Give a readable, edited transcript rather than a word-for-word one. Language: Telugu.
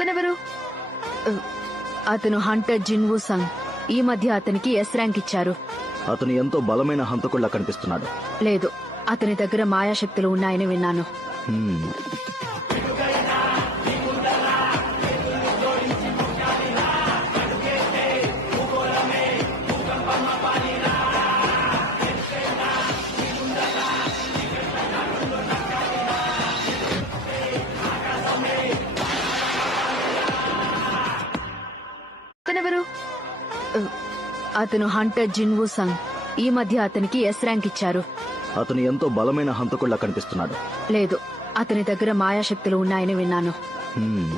అతనెవరు? అతను హంటర్ జిన్వూ సంగ్. ఈ మధ్య అతనికి ఎస్ ర్యాంక్ ఇచ్చారు. అతను ఎంతో బలమైన హంతకుల్లా కనిపిస్తున్నాడు. లేదు, అతని దగ్గర మాయాశక్తులు ఉన్నాయని విన్నాను. హ్మ్. అతనెవరు? అతను హంటర్ జిన్వూ సంగ్. ఈ మధ్య అతనికి ఎస్ ర్యాంక్ ఇచ్చారు. అతను ఎంతో బలమైన హంతకుల్లా కనిపిస్తున్నాడు. లేదు, అతని దగ్గర మాయాశక్తులు ఉన్నాయని విన్నాను. హ్మ్.